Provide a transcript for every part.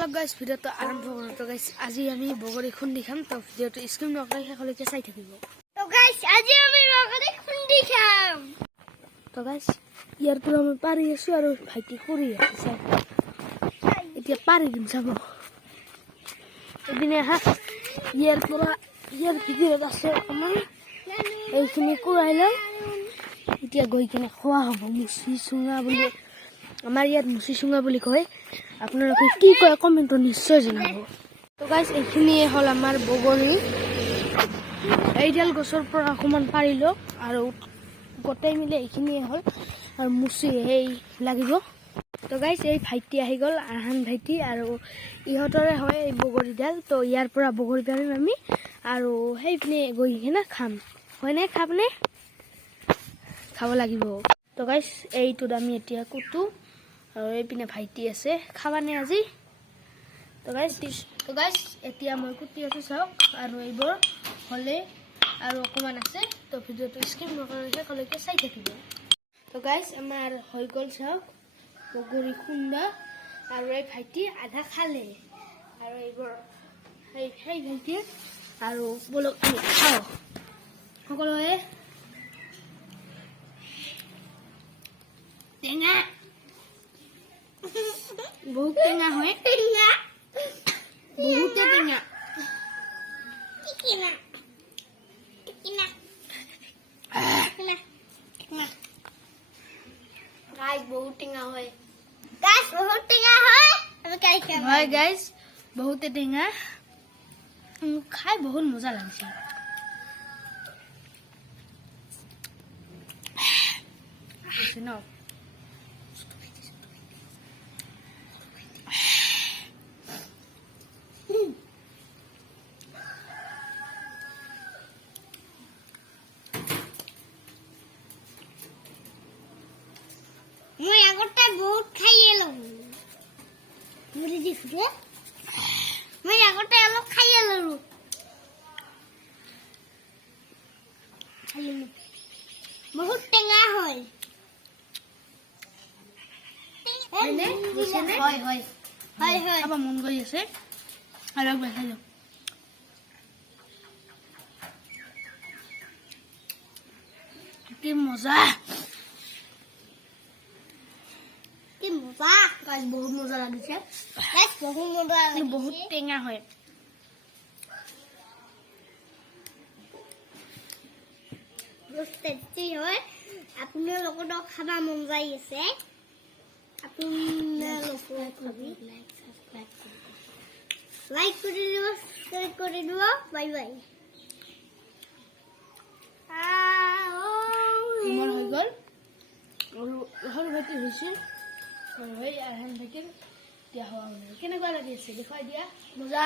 বলক গাইস ভিডিওটো আৰম্ভ কৰোঁ। তো গাইস আজি আমি বগৰী খুন্দি খাম। তো ভিডিওটো স্কিপ নকৰি শেষলৈকে চাই থাকিব। তো গাইস আজি আমি বগৰী খুন্দি খাম। তো গাইস ইয়াৰ পৰা আমি পাৰি আছো আৰু ভাইটি কৰি আছে। এতিয়া পাৰি দিম চাব। এদিনে হা ইয়াৰ ভিডিঅ'ত আছে অকণমান এইখিনি কুৰাই লৈ এতিয়া গৈ কিনে খোৱা হ'ব। মুচি চুঙা বুলি আমাৰ ইয়াত মুচি চুঙা বুলি কয়। আপোনালোকে কি কয় কমেণ্টত নিশ্চয় জনাব। তো গাইস এইখিনিয়ে হ'ল আমাৰ বগৰী। এইডাল গছৰ পৰা অকণমান পাৰিলোঁ আৰু গোটেই মিলি এইখিনিয়ে হ'ল আৰু মুচি সেই লাগিব। তো গাইস এই ভাইটি আহি গ'ল, আহান ভাইটি, আৰু ইহঁতৰে হয় এই বগৰীডাল। তো ইয়াৰ পৰা বগৰী পাৰিম আমি আৰু সেইপিনে গৈ কিনে খাম। হয়নে? খাবনে? খাব লাগিব। তো গাইস এইটোত আমি এতিয়া কুটো আৰু এইপিনে ভাইটি আছে। খাবানে আজি? তো গাইস এতিয়া মই কুটি আছোঁ চাওক, আৰু এইবোৰ হ'লে আৰু অকণমান আছে। তো ভিডিঅ'টো স্কিপ নকৰি শেষলৈকে চাই থাকিব। তো গাইস আমাৰ হৈ গ'ল চাওক বগৰী খুন্দা, আৰু এই ভাইটি আধা খালে আৰু এইবোৰ সেই ভাইটি। আৰু বলক আমি খাওঁ সকলোৱে। টেঙা বহুত টেঙা হয়, বহুতে টেঙা। গাইস বহুত টেঙা হয়। গাইস বহুত টেঙা হয়। আমি খাই খাম। হয় গাইস বহুতে টেঙা, খাই বহুত মজা লাগিছে। ন মই আগতে বহুত খাই এলাম। বুঝি দিছো মই আগতে অলপ খাই এলাম। বহুত টেঙা হয়। খাব মন গৈ আছে আৰু খাই লওঁ। কি মজা, কি মজা। গাইস বহুত মজা লাগিছে। গাইস বহুত মজা লাগিছে। বহুত টেঙা হয়। বহুত টেষ্টি হয়। আপোনালোকৰো খাব মন যাই আছে। লাইক কৰি দিব, সাবস্ক্ৰাইব কৰি দিব। Bye bye. মোৰ হৈ গ'ল আৰু সৰু ভাইটি হৈছিল আৰু সেই আহান ভাইটিৰ এতিয়া হোৱা নাই। কেনেকুৱা লাগি আছে দেখুৱাই দিয়া। মজা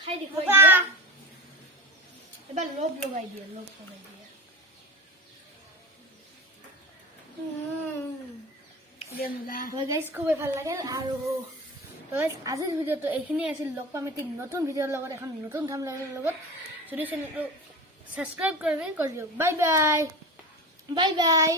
খাই দেখুৱাই দিয়া। এবাৰ লগ লগাই দিয়া, লগ লগাই দিয়া। হয় গাইস খুবেই ভাল লাগিল। আৰু আজিৰ ভিডিঅ'টো এইখিনিয়ে আছিল। লগ পাম এটি নতুন ভিডিঅ'ৰ লগত, এখন নতুন থাম্বনেইলৰ লগত। যদি চেনেলটো ছাবস্ক্ৰাইব কৰি দিয়ক। Bye bye, bye bye.